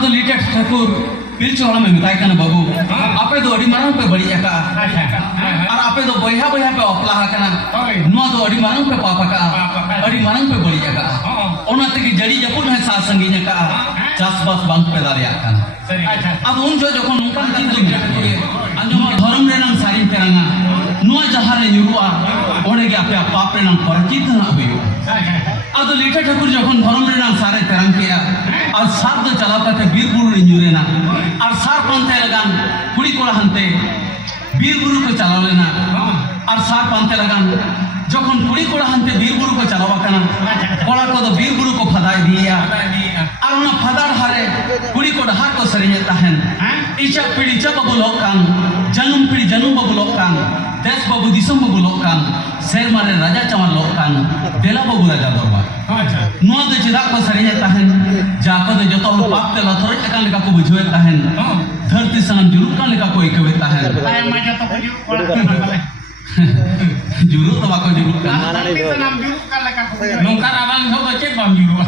ᱟᱫᱚ ᱞᱤᱴᱟ ᱴᱷᱟᱹᱠᱩᱨ ᱯᱤᱞᱪᱩ ᱦᱟᱲᱟᱢᱮ ᱢᱮᱛᱟᱭ ᱠᱟᱱᱟ ᱵᱟᱹᱵᱩ ᱟᱯᱮ ᱫᱚ ᱟᱹᱰᱤ ᱢᱟᱨᱟᱝ ᱯᱮ ᱵᱟᱹᱲᱤᱡ ᱟᱠᱟᱜᱼᱟ ᱟᱨ ᱟᱯᱮ ᱫᱚ ᱵᱚᱭᱦᱟ ᱵᱚᱭᱦᱟ ᱯᱮ ᱚᱯᱞᱟ ᱟᱠᱟᱱᱟ ᱱᱚᱣᱟ ᱫᱚ ᱟᱹᱰᱤ ᱢᱟᱨᱟᱝ ᱯᱮ ᱯᱟᱯ ᱟᱠᱟᱜᱼᱟ ᱟᱹᱰᱤ ᱢᱟᱨᱟᱝ ᱯᱮ ᱵᱟᱹᱲᱤᱡ ᱟᱠᱟᱜᱼᱟ ᱚᱱᱟ ᱛᱮᱜᱮ ᱡᱟᱹᱲᱤ ᱡᱟᱹᱯᱩᱫ ᱦᱚᱸ ᱥᱟ ᱥᱟᱺᱜᱤᱧ ᱟᱠᱟᱜᱼᱟ ᱪᱟᱥᱵᱟᱥ ᱵᱟᱝ ᱯᱮ ᱫᱟᱲᱮᱭᱟᱜ ᱠᱟᱱᱟ ᱟᱫᱚ ᱩᱱ ᱡᱚᱠᱷᱚᱱ ᱱᱚᱝᱠᱟᱱ ᱪᱤᱱᱛᱟᱹ ᱞᱤᱴᱟ ᱴᱷᱟᱹᱠᱩᱨᱮ ᱟᱸᱡᱚᱢᱟ ᱫᱷᱚᱨᱚᱢ ᱨᱮᱱᱟᱜ ᱥᱟᱹᱨᱤᱧ ᱛᱮᱨᱟᱝᱟ ᱱᱚᱣᱟ ᱡᱟᱦᱟᱸ ᱨᱮ ᱧᱩᱨᱩᱜᱼᱟ ᱚᱸᱰᱮ ᱜᱮ ᱟᱯᱮᱭᱟᱜ ᱯᱟᱯ ᱨᱮᱱᱟᱜ ᱯᱚᱨᱪᱤᱛ ᱦᱟᱸᱜ ᱦᱩᱭᱩᱜᱼᱟ ᱟᱫᱚ ᱞᱤᱴᱟ ᱴᱷᱟᱹᱠᱩर ᱡᱚᱠᱷᱚन धर्म रेनांग सारे तेरंग किया और सार दो चलाव करते बीर बुरु रे ᱧᱩᱨᱮᱱᱟ और सार पंते लगान कुड़ी कोड़ा हंते बीर बुरु को चलाव लेना और सार पंते लगान जखन कुड़ी कोड़ा हंते बीर बुरु को चलावा कना कोड़ा को तो बीर बुरु को फदाई दिया और उना फदार हारे कुड़ी को डहार को सरिये ताहन इचा पीड़ी चा बाबू लोकान जन्म पीड़ी जन्म बाबू लोकान देश बाबू दिसम बाबू लोकान शेर मारे राजा चमन लोकान देला बाबू राजा दरबार नुआ दो चेदा को सरिये ताहन जाको दो जतो पाप ते लथर एकान लेका को बुझवे ताहन धरती सनम जुरुक कान लेका को इकवे ताहन ताय मा जतो को जुरुक कोड़ा जुरुक तो बाको जुरुक कान धरती सनम जुरुक कान लेका को नौका रावण हो तो चेक बम जुरुक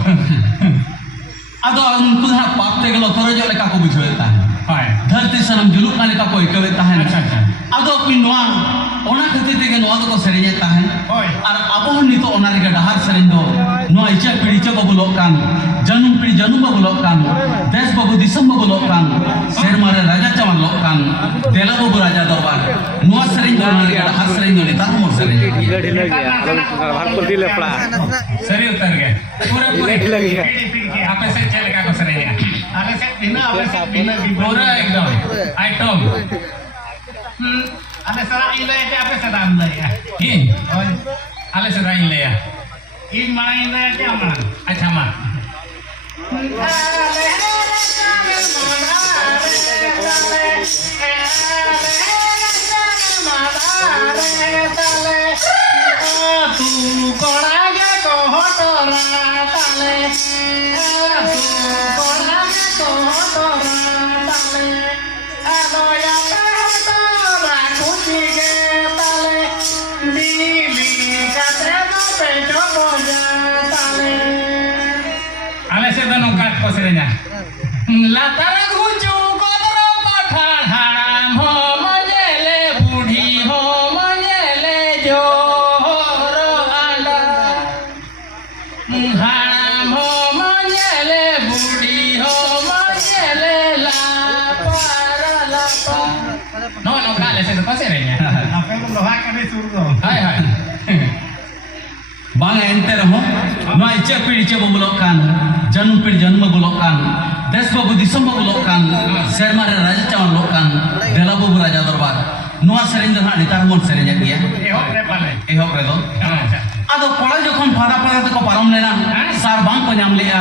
आदो उनको धा पाप ते गलो थोर जो लेका को बुझवे ताहन हाय धरती सनम जुरुक कान लेका को इकवे ताहन आदो कि नुआ ओना खती ते नुआ दो को सरिये ताहन और अब नितो ओना रे डहार सरिन दो नुआ इचा पीड़ी चा बाबू लोकान जन्म पीड़ी जन्म बाबू लोकान देश बाबू दिसम बाबू लोकान शेर मारे राजा चमन लोकान देला बाबू राजा दरबार नुआ सरिन दो ओना रे डहार सरिन दो निता मोर सरिन सरी उतर गए पूरे आपे से चल का को सरे आले से बिना पूरा एकदम आइटम आले सरा इले के आपे से दाम ले ये आले से राइन ले या इन मां इले के अमन अच्छा मां तू कोड़ा के को हटरा ताले तू कोड़ा के को हटरा ताले आलोया तो राखुची के ताले दिली काते तो पेटो बोजा ताले आले से दोनों काट को सरेnya लातार गुंजू कोदरो पठान हाराम हो मजेले बूढ़ी हो मजेले जोरो आंडा हाराम हो मजेले बूढ़ी हो मजेले लापा no काले से तो सरेnya आपे को लोहा के सुर दो हाय हाय बांग एंते रहो नुआ इचा पीड़ी चा बाबू लोकान जन्म पीड़ी जन्म बाबू लोकान देश बाबू दिसम बाबू लोकान शेर मारे राजा चमन लोकान देला बाबू राजा दरबार नुआ सरिन दो हां नितार मोर सरिन गया एहो रे पाले एहो रे दो आदो कोड़ा जखन फादा फादा तक पारम लेना सार बांग को नाम लिया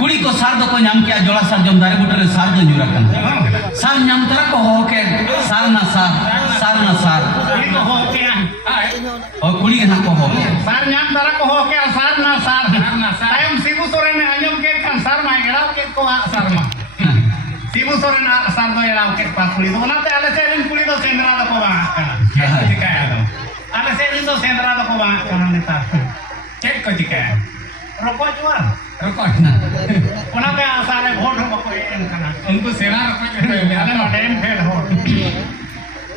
कुड़ी को सार दो को नाम किया जोड़ा सार जम दारे बुटरे सार दो जुरा कन सार नाम तरा को हो के सार ना सार कुड़ी को हो के और कुड़ी ना को हो के सार नाम तारा को हो के सार ना सार टाइम सिबु सोरे ने अंजम के खान सार मा गेड़ाव के को सार मा सिबु सोरे ना सार दो एड़ाव के पास कुड़ी दो नाते आले से इन कुड़ी दो सेंद्रा दो को बा kana चिकाया दो आले से इन दो सेंद्रा दो को बा kana नेता चेक को चिकाया रोको जुआ रुको ओनाते सारे वोट हो को एम kana उनको सेना रुको आले मा टाइम फेल हो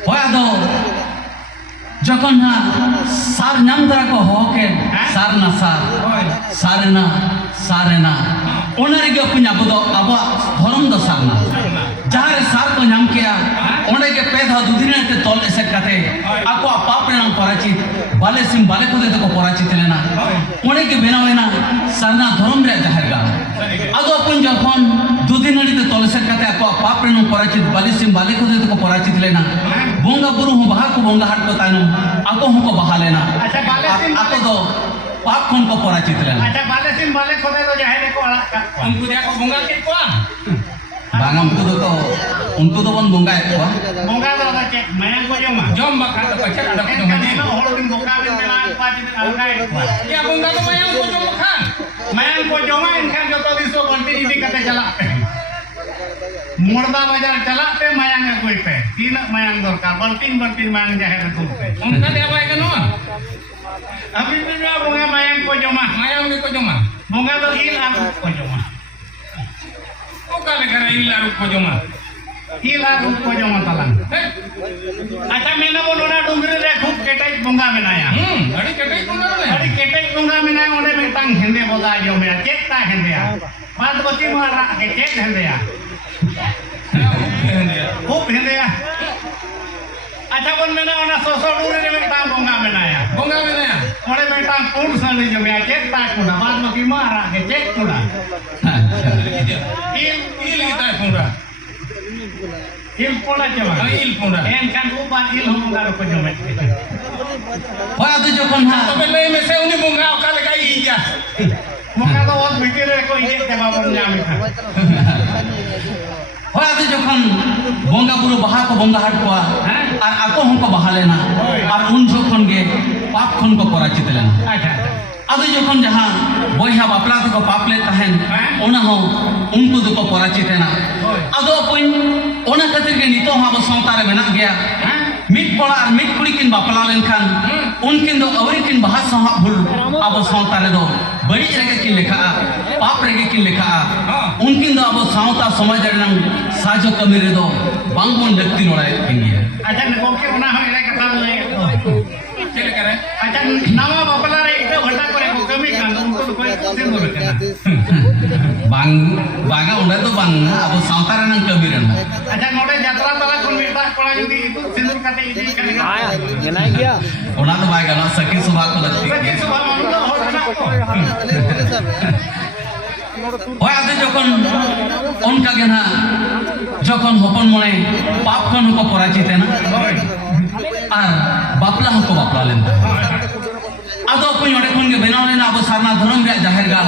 होया दो जखन ना सार नाम तरा को हो के सार ना सारेना ओना रे के पुnya बदो अब धर्म दो सारना जहां रे सार को नाम किया ओने के पेधा दुधिने ते तोल एसे कते आको पाप रे नाम पराचित बाले सिम बाले को दे को पराचित लेना ओने के बेनावेना सरना धर्म रे जहर गा आदो अपन जखन दुधिने ते तोल एसे कते आको पाप रे नाम पराचित बाले सिम बाले को दे को पराचित लेना बोंगा बुरु हो बाहा को बोंगा हाट को तानो आको हो को बहा लेना अच्छा बाले सिम आको दो पाप कौन को पराचित लेना अच्छा बाले सिम बाले को दे दो जाहे को अड़ा उनको देखो bunga के को बांगा उनको तो बन बोंगा है को बोंगा दो दा के मायang को jom bakal तो पछे ada को kan ino hol din boka bin mena pati din algai ya bunga तो mayang को jom makan mayang ko joma इनका joto diso konti idi kate jalak pe मुर्दा बाजार चला पे mayang के कोई पे तीन mayang दरकार बंटिंग mayang जाहे तो पे उनका देवा है कनो अभी भी बोंगा mayang को जमा mayang को joma बोंगा तो इन आप को जमा ओ Oka lekara illa rup ko joma. Ila rup ko joma talang. Acha mena bon ona dungri re khub ketai bunga menaya. Adi ketai ko na le. Adi ketai bunga menaya one metang hende boda jo mera cek ta hende ya. Bad bati mara ke cek hende ya. Khub hende ya. Acha bon mena ona soso dure re metang bunga menaya. Bunga menaya. One metang pun sali jo mera cek ta kuda bad bati mara ke cek kuda. Il kita pura. Il pula jema. Il pura. En kan uban il hunga ro ko joma. Hoy atu jokon ha Tobe le me se uni bunga oka leka iya. Muka to ot mikire ko ije te babon nyami ka. hoy atu jokon bonga buru baha ko bonga hat ko ar ako hon ko baha lena ar un jokon ge pap khon ko korachit lena Acha. adu jokon jahan boyha bapla ko pap le tahen ona ho unku do ko korachit na adu apun ona khatir ge nito ha bo sawtare menak gaya mit pola ar mit kuri kin bapla len khan unkin do awri kin baha saha bhul abo sawtare do badi rege kin lekha pap rege kin lekha unkin do abo sawta samaj renang sajo kami re do bangbon dakti norai kingi Acha ne ko ke ona ho ere kata le. Che lekara. Acha nawa bapala re ite bhata kore ko kami kan unko to koi sin do kana. bang baga onda to bang abo sawta renang kami renang Acha node jatra tala kun mita kola judi itu sindur kate ide kali ka. ona to baga no saki subha ko dakti Ke subha manu to ho kana ko. hoy adu jokon onka ge na jokon hopon mone pap khon ko korachite na ar bapla ko bapla len ado apun ode khon ge benaw lena abo sarna dhorom re jahir gal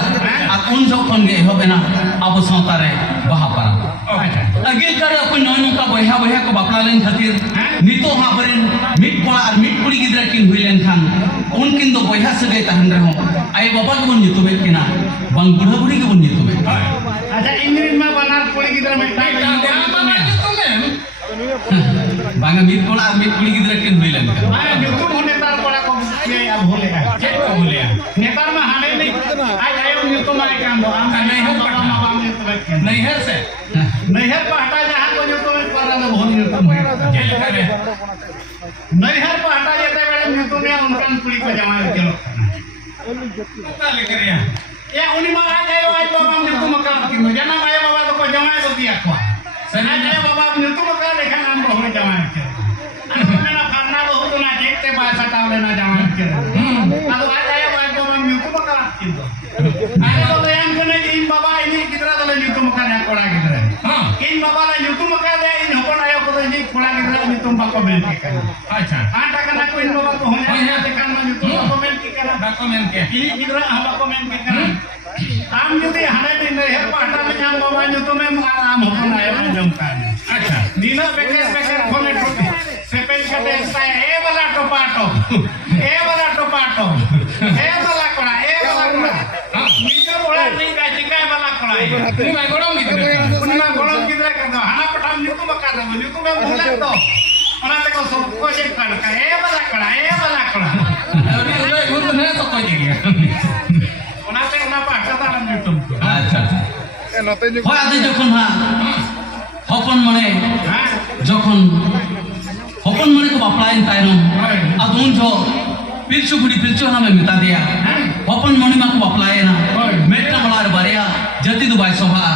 ar un jokon ge hobena abo sawtare baha para agil kare apun noy ka boyha boyha ko bapla len khatir nito ha barin mit pola ar mit kuri gidra kin huilen khan unkin do boyha sagai tahan reho ay baba ke bon nyutume kina bang budha budi ke bon nyutume Acha ingrid ma banar koi gidra mita. Mana itu men? banga mit pola ar mit kuri gidra kin huilen khan Ay jutu hone tar kola ko ke ab hole ka. Che ko boleh. Netar ma hane ni. Ay ayo jutu ma kam do. Am Nahi ho ma ma bam jutu ma. Nahi hai se. नैहर पहटा जहाँ को जो तुम्हें पारा ना बहुत जो तुम Che lekara. नैहर पहटा जेते बेले जो तुम्हें उनकन कुड़ी को जमा चलो Oka lekara ya. या उनी मा आ जाए आज बाबा ने तुम का की जना माया बाबा तो को जमा दो दिया को सना जाए बाबा ने तुम का देखा नाम बहु जमा चलो अनु मेरा फरना बहु तो ना देखते बासा टावले ना जमा चलो अनु आ जाए आज बाबा ने तुम का की दो अरे तो yang kena इन बाबा ini कितना तो ले तुम का ना कोड़ा किधर इन बाबा ने तुम का दे इन होपन आयो को ini कोड़ा किधर ini तुम बाको बेल के कर Acha. आटा करना को इन बाबा को होने आया देखा ना तुम बाको बेल के कर Da komen ke. ini किधर हम बाको बेल के कर आम जुदी हने दिन नहर पाटा में हम बाबा ने तुम्हें आराम होपन आयो अंजम का Acha. नीना बेकर बेकर खोले ठोके सेपेल के देखता है ए वाला टोपाटो ए वाला टोपाटो ए वाला कोड़ा ए वाला कोड़ा नीचे बोला नहीं का चिकाय वाला कोड़ा Ini mai gorong gitu. उनना गोलम किधर कर दो हना पटाम न्यूटू बका दो न्यूटू में बोले तो उना ते को सब को चेक कर का ए वाला कोड़ा Tapi udah gun bener to ko jadi. उना ते उना पाटा ता न्यूटू acha hoy adu jokon ha hopon mone हां jokon hopon mone ko bapla in tainom adun jo pilchu budi pilchu na me mita dia hopon mone ma ko bapla na meta malar baria jati du bai soha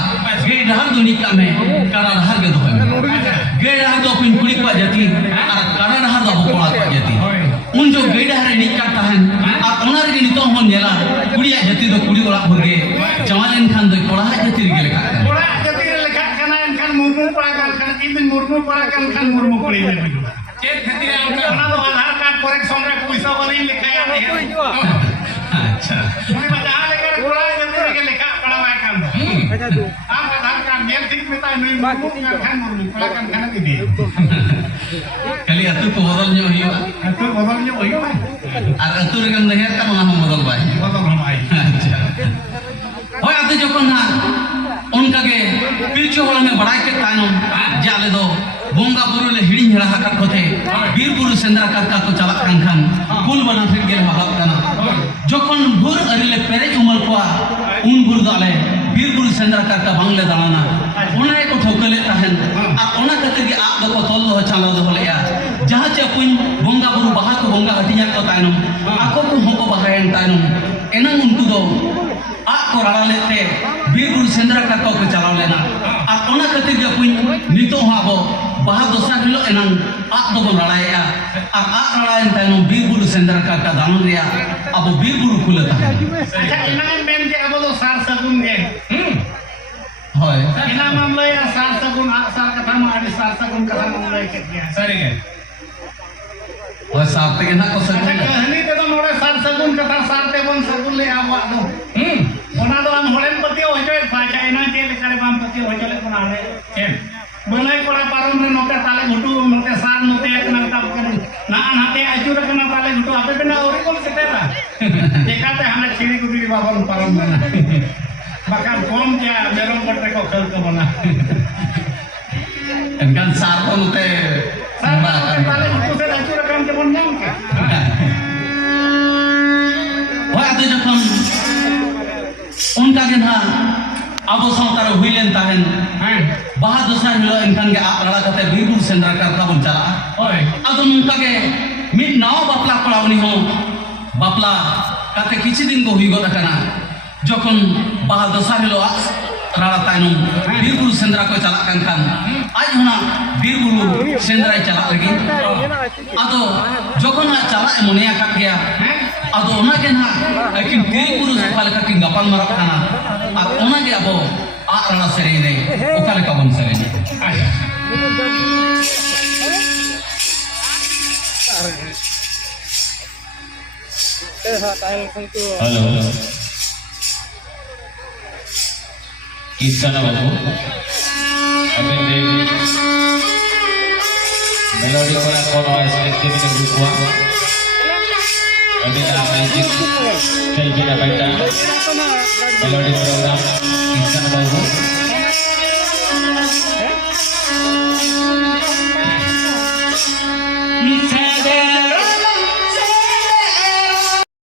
ge dahar duni ka me kara dahar ge do ge dahar do pin kuri ko jati ar kara dahar do bola ko jati un jo ge dahar ni ka tahan ar onar ge nito hon nela kuri jati do kuri ola bhage jawalen khan do kola jati ge lekha कोड़ा जति लेखा खाना इनखान मुर्मू पड़ा kan ibin Murmu पड़ा kan Murmu पड़ी में Che khatir angka. उना तो आधार card correction रे पैसा वाली लिखा है acha उनी बजा लेकर कोड़ा जति के लिखा पड़ा है kan आम आधार कार्ड मेल ठीक में ता नहीं मुर्मू kan मुर्मू पड़ा kan खाना दी kali atu ko bodol nyo hiyo तो बदल जो होई ar atu regan leher kan ona hom bodol bai बदल हम आई acha hoy atu jokon ha onka ge pilchu hola me badai ke tainom jale do bonga buru le hiding hela hakat kothe bir buru sendra ka ko chalak kan khan kul bana fit gel habab kana jokon bur arile pere umal ko un bur dale bir buru sendra ka bangle dalana ona ko thokale tahen ar ona khatir ge ak do ko tol do chalo do holeya jaha che pun bonga buru baha ko bonga hatinya ko tainum ako ko hoko bahaen tainum enang untu do ak ko rala lete bir buru sendra ka ko chalaw lena ar ona khatir ge pun nito habo baha dosa hilo enang ak do bon ralaya ar ak ralaen tainum bir buru sendra ka danun ria abo bir buru khulata acha enang men je abo do sar sagun ge hoy ina mamlay sar sagun sar katha ma adi sar sagun katha mamlay ke dia Sari ke? hoy saat te na ko acha sagun kahani te do nore sar sagun katha sar te bon sagun le awak do ona do am holen pati hojoy pacha ina je le kare bam pati hojole kona ale Ken? Balai kora parum re note tale gutu note sar note ek nang tap kan na anate ajur kana tale gutu ape bena ori kol setera dekate hana chiri gutu di babon parum mana bahkan kom ja merom kotre ko khal ko bana engkan sar ko te sar note tale gutu se ajur kan ke bon nyam ke hoy ate jokhon unka ge na abo santara huilen tahen baha dosa hilo engkan ge ak rala kate birbur sendra ka bon chala Oi. ado nungka ge mit naw bapla kola uni ho bapla kate kichi din go hui goda kana jokhon baha dosa hilo ak rala tainum birbur sendra ko chala kan aj hona birburu sendra chala lagi ado jokhon na chala emonia kat gaya ado ona ge na akin birburu supal ka king gapal marak kana ar ona ge abo ak rala serei nei okale ka bon serei Halo. Kisah nama babu. Amin deh. Melodi kola kono SPT bina berkuah. Amin dah magic. Kelvin apa itu? Melodi program kisah nama babu.